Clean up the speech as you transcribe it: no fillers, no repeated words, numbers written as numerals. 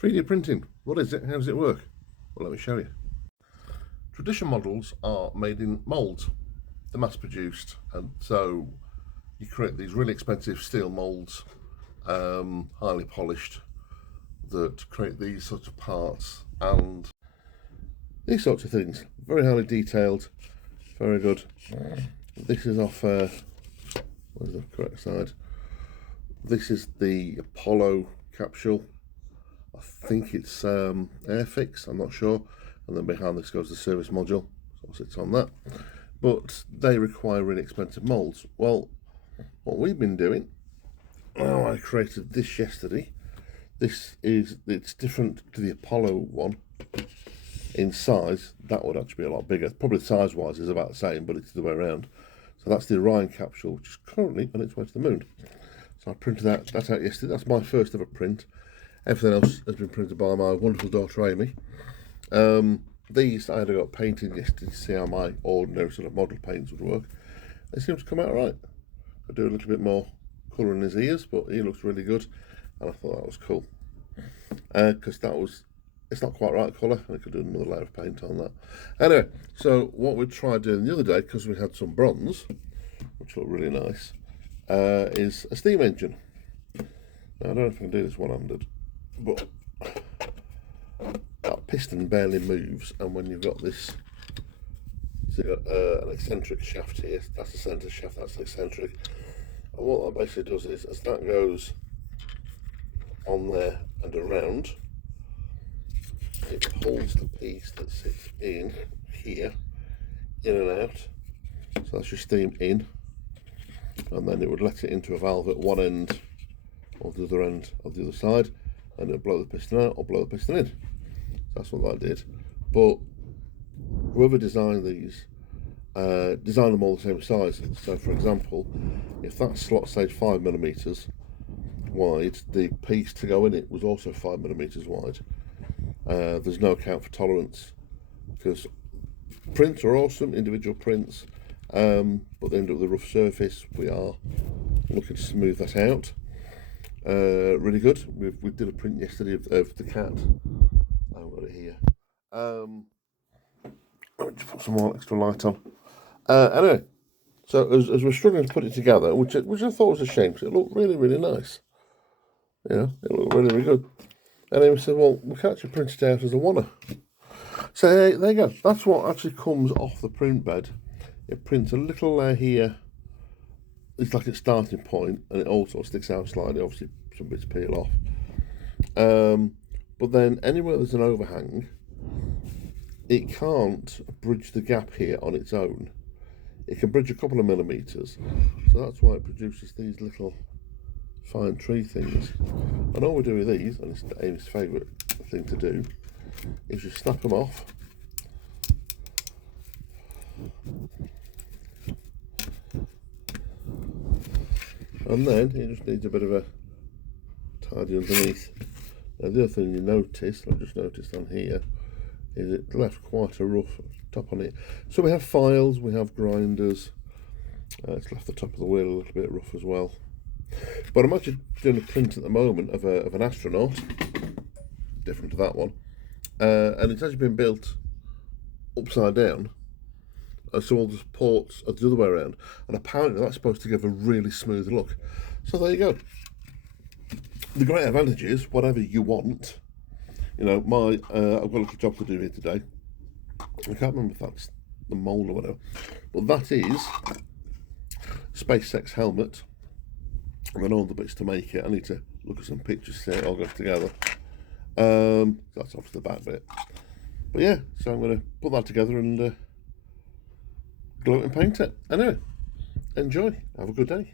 3D printing, what is it? How does it work? Well, let me show you. Traditional models are made in moulds. They're mass produced, and so you create these really expensive steel moulds, highly polished, that create these sorts of parts and these sorts of things. Very highly detailed, very good. This is off, where's the correct side? This is the Apollo capsule. I think it's Airfix, I'm not sure. And then behind this goes the service module, so it sits on that. But they require really expensive moulds. Well, what we've been doing, I created this yesterday. It's different to the Apollo one in size. That would actually be a lot bigger. Probably size-wise is about the same, but it's the way around. So that's the Orion capsule, which is currently on its way to the moon. So I printed that out yesterday. That's my first ever print. Everything else has been printed by my wonderful daughter Amy. These I had got painted yesterday to see how my ordinary sort of model paints would work. They seem to come out right. I do a little bit more colour in his ears, but he looks really good, and I thought that was cool. Because it's not quite right colour, and I could do another layer of paint on that. Anyway, so what we tried doing the other day, because we had some bronze, which looked really nice, is a steam engine. Now I don't know if I can do this one-handed, but that piston barely moves, and when you've got this, so you've got an eccentric shaft here, that's the centre shaft, that's the eccentric, and what that basically does is, as that goes on there and around, it pulls the piece that sits in here, in and out, so that's your steam in, and then it would let it into a valve at one end or the other end of the other side, and it'll blow the piston out or blow the piston in. That's what that did. But whoever designed these designed them all the same size. So for example, if that slot stayed 5mm wide, the piece to go in it was also 5mm wide. There's no account for tolerance, because prints are awesome, individual prints, but they end up with a rough surface. We are looking to smooth that out. Really good. We did a print yesterday of the cat. I've got it here. Let me just put some more extra light on. Anyway, so as we're struggling to put it together, which I thought was a shame, because it looked really, really nice. You know, it looked really, really good. And then we said, well, we can actually print it out as a wanna. So there you go. That's what actually comes off the print bed. It prints a little layer here. It's like its starting point, and it also sticks out slightly. Obviously, some bits peel off. But then anywhere there's an overhang, it can't bridge the gap here on its own. It can bridge a couple of millimetres, so that's why it produces these little fine tree things. And all we do with these, and it's Amy's favourite thing to do, is you snap them off. And then it just needs a bit of a tidy underneath. Now the other thing you notice, I've just noticed on here, is it left quite a rough top on it. So we have files, we have grinders. It's left the top of the wheel a little bit rough as well. But I'm actually doing a print at the moment of an astronaut, different to that one, and it's actually been built upside down. So all the supports are the other way around, and apparently that's supposed to give a really smooth look. So there you go. The great advantage is, whatever you want, you know, I've got a little job to do here today. I can't remember if that's the mould or whatever, but that is SpaceX helmet, and then all the bits to make it. I need to look at some pictures, see how it all goes together. That's obviously the back bit. But yeah, so I'm going to put that together and glue it and paint it. Anyway, enjoy. Have a good day.